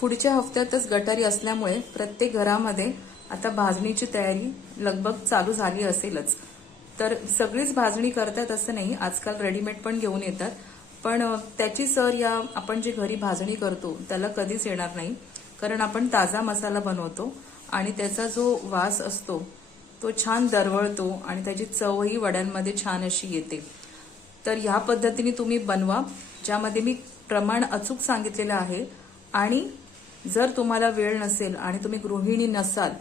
पुढच्या हफ्त्यातच गटारी असल्यामुळे प्रत्येक घरामध्ये आता भाजणीची तयारी लगभग चालू झाली असेलच. तर सगळीच भाजणी करतात असं नाही आजकाल रेडीमेड पण घेऊन येतात. पण त्याची सर या आपण जे घरी भाजणी करतो त्याला कधीच येणार नाही. कारण आपण ताजा मसाला बनवतो आणि त्याचा जो वास असतो तो छान दरवळतो आणि त्याची चवही वड्यांमध्ये छान अशी येते. तर ह्या पद्धतीने तुम्ही बनवा ज्यामध्ये मी प्रमाण अचूक सांगितलेलं आहे आणि जर तुम्हाला वेळ नसेल आणि तुम्ही गृहिणी नसाल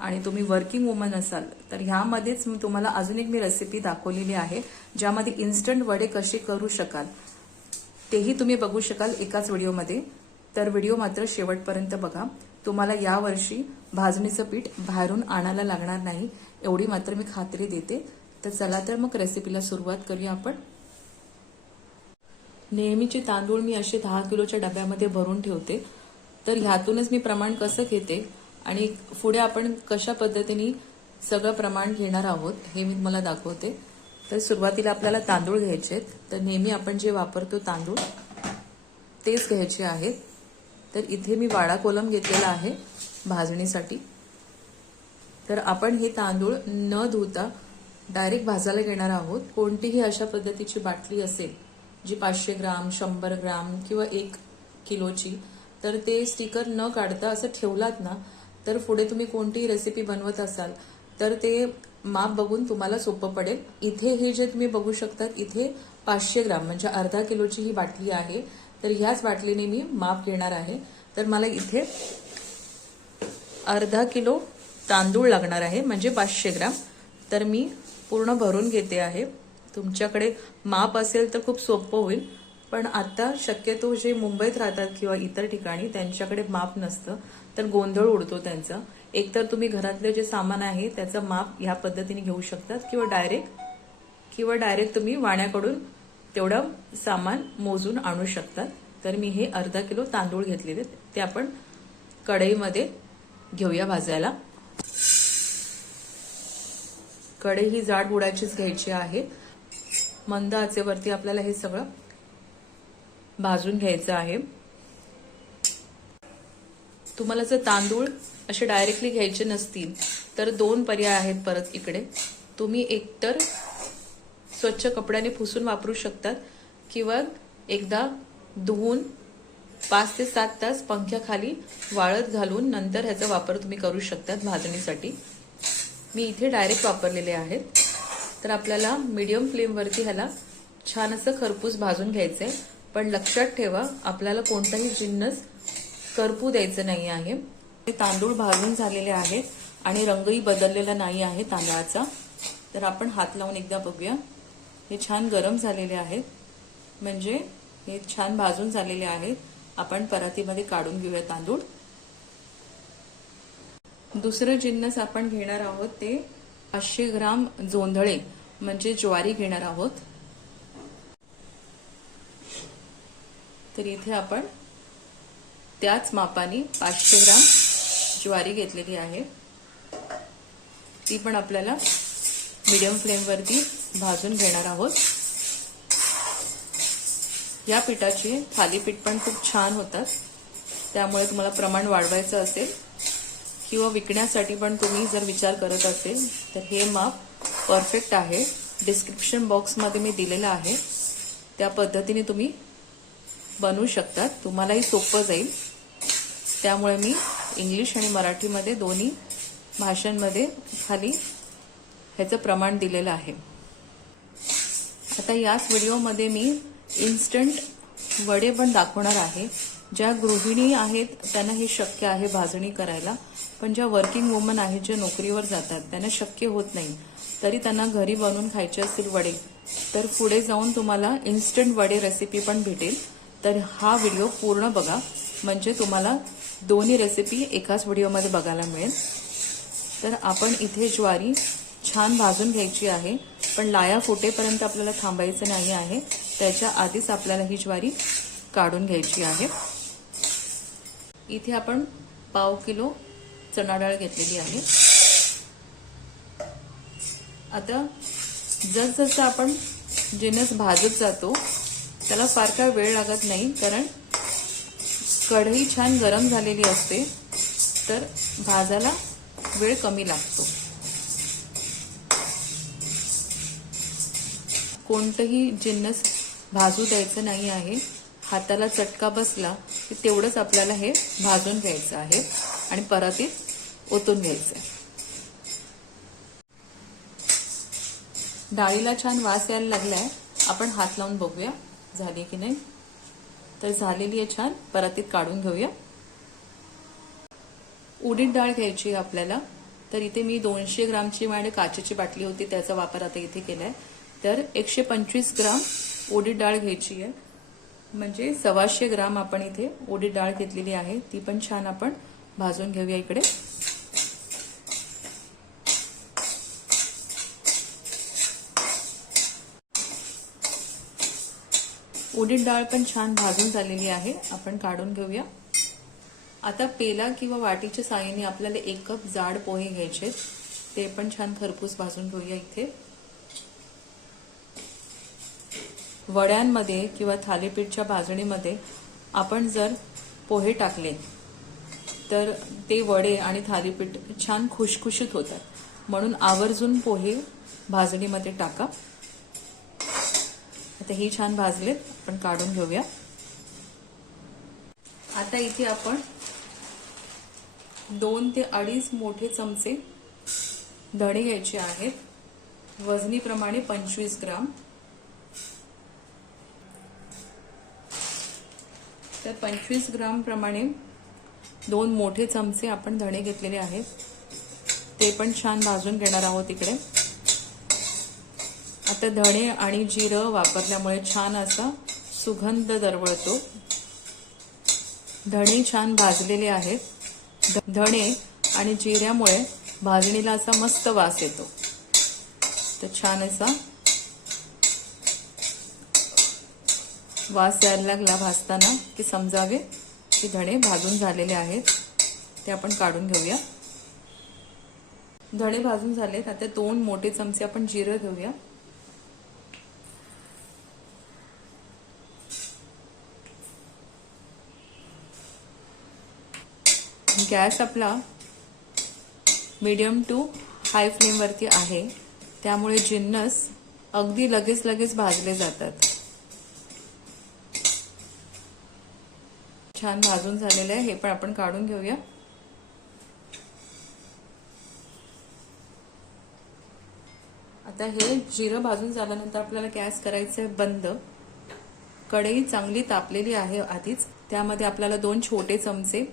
आणि तुम्ही वर्किंग वुमन असाल तर ह्यामध्येच मी तुम्हाला अजून एक मी रेसिपी दाखवलेली आहे ज्यामध्ये इन्स्टंट वडे कसे करू शकाल तेही तुम्ही बघू शकाल एकाच व्हिडिओमध्ये. तर व्हिडिओ मात्र शेवटपर्यंत बघा. तुम्हाला यावर्षी भाजणीचं पीठ बाहेरून आणायला लागणार नाही एवढी मात्र मी खात्री देते. तर चला तर मग रेसिपीला सुरुवात करूया आपण. नेहमीचे तांदूळ मी असे दहा किलोच्या डब्यामध्ये भरून ठेवते. तर ह्यातूनच मी प्रमाण कसं घेते आणि पुढे आपण कशा पद्धतीने सगळं प्रमाण घेणार आहोत हे मी तुम्हाला दाखवते. तर सुरुवातीला आपल्याला तांदूळ घ्यायचे आहेत. तर नेहमी आपण जे वापरतो तांदूळ तेच घ्यायचे आहेत. तर इथे मी वाडा कोलम घेतलेला आहे भाजणीसाठी. तर आपण हे तांदूळ न धुता डायरेक्ट भाजायला घेणार आहोत. कोणतीही अशा पद्धतीची बाटली असेल जी पाचशे ग्राम शंभर ग्राम किंवा एक किलोची तर ते स्टिकर न काढता असं ठेवलात ना तर पुढे तुम्ही कोणतीही रेसिपी बनवत असाल तर ते माप बघून तुम्हाला सोपं पडेल. इथे हे जे तुम्ही बघू शकतात इथे पाचशे ग्राम म्हणजे अर्धा किलोची ही बाटली आहे. तर ह्याच बाटलीने मी माप घेणार आहे. तर मला इथे अर्धा किलो तांदूळ लागणार आहे म्हणजे पाचशे ग्राम. तर मी पूर्ण भरून घेते आहे. तुमच्याकडे माप असेल तर खूप सोपं होईल. पण आता शक्यतो जे मुंबईत राहतात किंवा इतर ठिकाणी त्यांच्याकडे माप नसतं तर गोंधळ उडतो त्यांचा. एकतर तुम्ही घरातलं जे सामान आहे त्याचं माप ह्या पद्धतीने घेऊ शकतात किंवा डायरेक्ट किंवा डायरेक्ट तुम्ही वाण्याकडून तेवढं सामान मोजून आणू शकतात. तर मी हे अर्धा किलो तांदूळ घेतलेले ते आपण कढईमध्ये घेऊया भाजायला. कढई ही जाड बुडाचीच घ्यायची आहे. मंद आचेवरती आपल्याला हे सगळं भाजून घ्यायचं आहे. तुम्हाला जर तांदूळ असे डायरेक्टली घ्यायचे नसतील तर दोन पर्याय आहेत परत इकडे. तुम्ही एकतर स्वच्छ कपड्याने पुसून वापरू शकतात किंवा एकदा धुवून पाच ते सात तास पंख्याखाली वाळत घालून नंतर ह्याचा वापर तुम्ही करू शकतात भाजणीसाठी. मी इथे डायरेक्ट वापरलेले आहेत. तर आपल्याला मीडियम फ्लेमवरती ह्याला छान असं खरपूस भाजून घ्यायचं आहे पण लक्षात ठेवा आपल्याला कोणताही जिन्नस करपू द्यायचं नाही आहे. तांदूळ भाजून झालेले आहेत आणि रंगही बदललेला नाही आहे तांदळाचा. तर आपण हात लावून एकदा बघूया. हे छान गरम झालेले आहेत. म्हणजे हे छान भाजून झालेले आहेत. आपण परातीमध्ये काढून घेऊया तांदूळ. दुसरं जिन्नस आपण घेणार आहोत ते पाचशे ग्राम जोंधळे म्हणजे ज्वारी घेणार आहोत. तर इथे आपण त्याच मापाने पाचशे ग्राम ज्वारी घेतलेली आहे. ती पण आपल्याला मीडियम फ्लेमवरती भाजून घेणार आहोत. या पिठाचे थालीपीठ पण खूप छान होतात. त्यामुळे तुम्हाला प्रमाण वाढवायचं असेल किंवा विकण्यासाठी पण तुम्ही जर विचार करत असेल तर हे माप परफेक्ट आहे. डिस्क्रिप्शन बॉक्समध्ये मी दिलेलं आहे. त्या पद्धतीने तुम्ही बनवू शकतात. तुम्हालाही सोपं जाईल. त्यामुळे मी इंग्लिश आणि मराठीमध्ये दोन्ही भाषांमध्ये खाली ह्याचं प्रमाण दिलेलं आहे. आता याच व्हिडिओमध्ये मी इन्स्टंट वडे पण दाखवणार आहे. ज्या गृहिणी आहेत त्यांना हे शक्य आहे भाजणी करायला. पण ज्या वर्किंग वुमन आहेत ज्या नोकरीवर जातात त्यांना शक्य होत नाही. तरी त्यांना घरी बनवून खायचे असतील वडे. तर पुढे जाऊन तुम्हाला इन्स्टंट वडे रेसिपी पण भेटेल. तर हा व्हिडिओ पूर्ण बघा. म्हणजे तुम्हाला दोन्ही रेसिपी एकाच व्हिडिओमध्ये बघायला मिळेल. तर आपण इथे ज्वारी छान भाजून घ्यायची आहे. पण लाया फुटेपर्यंत आपल्याला थांबायचं नाही आहे. त्याच्या आधीच आपल्याला ही ज्वारी काढून घ्यायची आहे. इथे आपण पाव किलो चणा डाळ घेतलेली आहे. आता जसजसं आपण जिनस भाजत जातो त्याला फार काय वेळ लागत नाही कारण कढई छान गरम झालेली असते तर भाजायला वेळ कमी लागतो. कोणतंही जिन्नस भाजू द्यायचं नाही आहे हाताला चटका बसला की तेवढंच आपल्याला हे भाजून घ्यायचं आहे आणि परातीत ओतून घ्यायचं आहे. डाळीला छान वास यायला लागलाय आपण हात लावून बघूया. झाली की नाही? तर झालेली आहे छान. परातीत काढून घेऊया. उडीद डाळ घ्यायची आहे आपल्याला. तर इथे मी दोनशे ग्रामची माझ्या काचेची बाटली होती त्याचा वापर आता इथे केलाय. तर एकशे पंचवीस ग्राम उडीद डाळ घ्यायची आहे. म्हणजे सव्वाशे ग्राम आपण इथे उडीद डाळ घेतलेली आहे. ती पण छान आपण भाजून घेऊया इकडे. उडीद डाळ पण छान भाजून झालेली आहे. आपण काढून घेऊया. आता पेला किंवा वाटीच्या साहाय्याने आपल्याला एक कप जाड पोहे घ्यायचे. ते पण छान खरपूस भाजून घेऊया इथे. वड्यांमध्ये किंवा थालीपीठच्या भाजणीमध्ये आपण जर पोहे टाकले तर ते वडे आणि थालीपीठ छान खुशखुशीत होतात. म्हणून आवर्जून पोहे भाजणीमध्ये टाका. आता ही छान भाजलेत. आपण काढून घेऊया. आता इथे आपण दोन ते अडीच मोठे चमचे धणे घ्यायचे आहेत. वजनीप्रमाणे पंचवीस ग्राम. तर पंचवीस ग्रामप्रमाणे दोन मोठे चमचे आपण धणे घेतलेले आहेत. ते पण छान भाजून घेणार आहोत इकडे. आता धणे आणि जिरं वापरल्यामुळे छान असा सुगंध दरवळतो. धणे छान भाजलेले आहेत. धणे आणि जिऱ्यामुळे भाजणीला असा मस्त वास येतो. तर छान असा वास यायला लागला भाजताना की समजावे की धणे भाजून झालेले आहेत. ते आपण काढून घेऊया. धणे भाजून झालेत. आता दोन मोठे चमचे आपण जिरं घेऊया. गॅस आपला मीडियम टू हाय फ्लेमवरती आहे. त्यामुळे जिन्नस अगदी लगेच लगेच भाजले जातात. छान भाजून झालेलं आहे. हे पण आपण काढून घेऊया. आता हे जिरं भाजून झाल्यानंतर आपल्याला गॅस करायचं आहे बंद. कढई चांगली तापलेली आहे आधीच. त्यामध्ये आपल्याला दोन छोटे चमचे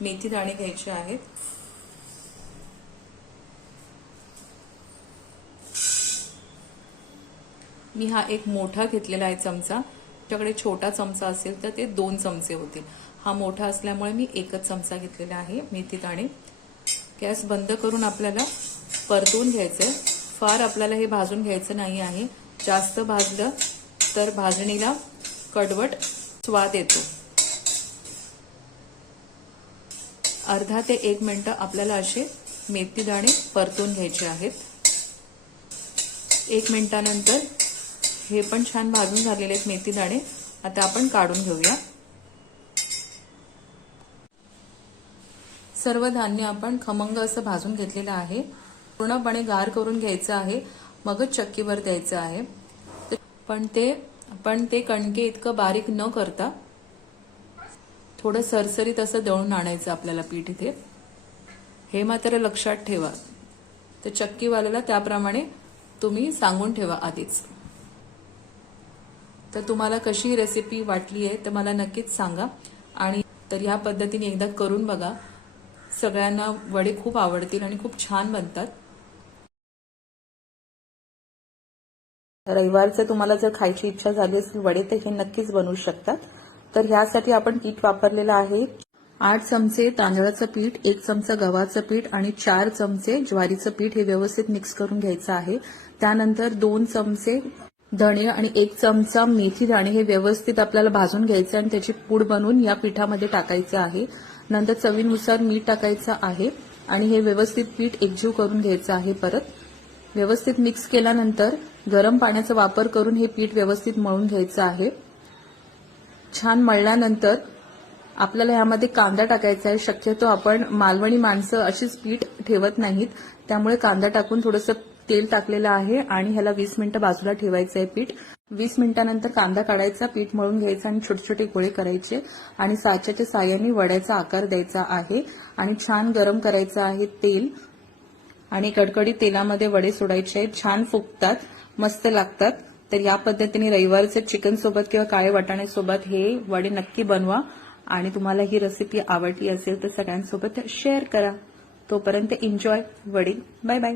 मेथी दाणे घ्यायचे आहेत. मी हा एक मोठा घेतलेला आहे चमचा. तुमच्याकडे छोटा चमचा असेल तर ते दोन चमचे होतील. हा मोठा असल्यामुळे मी एकच चमचा घेतलेला आहे मेथी दाणे गॅस बंद करून आपल्याला परतवून आहे फार आपल्याला हे भाजून घ्यायचं नाही आहे. जास्त भाजलं तर भाजणीला कडवट स्वाद येतो. अर्धा ते एक मिनटं आपल्याला असे मेथी दाणे परतून घ्यायचे आहेत. एक मिनटानंतर हे पण छान भाजून झालेले आहेत मेथी दाणे. आता आपण काढून घेऊया. सर्व धान्य आपण खमंग असं भाजून घेतलेलं आहे. पूर्णपणे गार करून घ्यायचं आहे. मगच चक्कीवर द्यायचं आहे. पण ते पण ते कणके इतकं बारीक न करता थोडं सरसरीत असं दळून आणायचं आपल्याला पीठ इथे. हे मात्र लक्षात ठेवा. तर चक्कीवाल्याला त्याप्रमाणे तुम्ही सांगून ठेवा आधीच. तर तुम्हाला कशी रेसिपी वाटली आहे तर मला नक्कीच सांगा. आणि तर ह्या पद्धतीने एकदा करून बघा. सगळ्यांना वडे खूप आवडतील आणि खूप छान बनतात. रविवारचं तुम्हाला जर खायची इच्छा झाली असेल वडे तर हे नक्कीच बनवू शकतात. तर ह्यासाठी आपण पीठ वापरलेलं आहे. आठ चमचे तांदळाचं पीठ एक चमचा गव्हाचं पीठ आणि चार चमचे ज्वारीचं पीठ हे व्यवस्थित मिक्स करून घ्यायचं आहे. त्यानंतर दोन चमचे धणे आणि एक चमचा मेथी दाणे हे व्यवस्थित आपल्याला भाजून घ्यायचं आणि त्याची पूड बनवून या पिठामध्ये टाकायचं आहे. नंतर चवीनुसार मीठ टाकायचं आहे आणि हे व्यवस्थित पीठ एकजीव करून घ्यायचं आहे परत. व्यवस्थित मिक्स केल्यानंतर गरम पाण्याचा वापर करून हे पीठ व्यवस्थित मळून घ्यायचं आहे. छान मळल्यानंतर आपल्याला यामध्ये कांदा टाकायचा आहे. शक्यतो आपण मालवणी माणसं अशीच पीठ ठेवत नाहीत. त्यामुळे कांदा टाकून थोडंसं तेल टाकलेलं आहे आणि ह्याला वीस मिनिटं बाजूला ठेवायचं आहे पीठ. वीस मिनिटानंतर कांदा काढायचा पीठ मळून घ्यायचा आणि छोटे छोटे गोळे करायचे. आणि साच्याच्या साह्याने वड्याचा आकार द्यायचा आहे. आणि छान गरम करायचं आहे तेल. आणि कडकडीत तेलामध्ये वडे सोडायचे आहेत. छान फुगतात मस्त लागतात. तर या पद्धतीने रविवारचे चिकन सोबत किंवा काळे वाटाणे सोबत हे वडे नक्की बनवा. आणि तुम्हाला ही रेसिपी आवडली असेल तर सगळ्यांसोबत शेअर करा. तोपर्यंत एन्जॉय वडील बाय बाय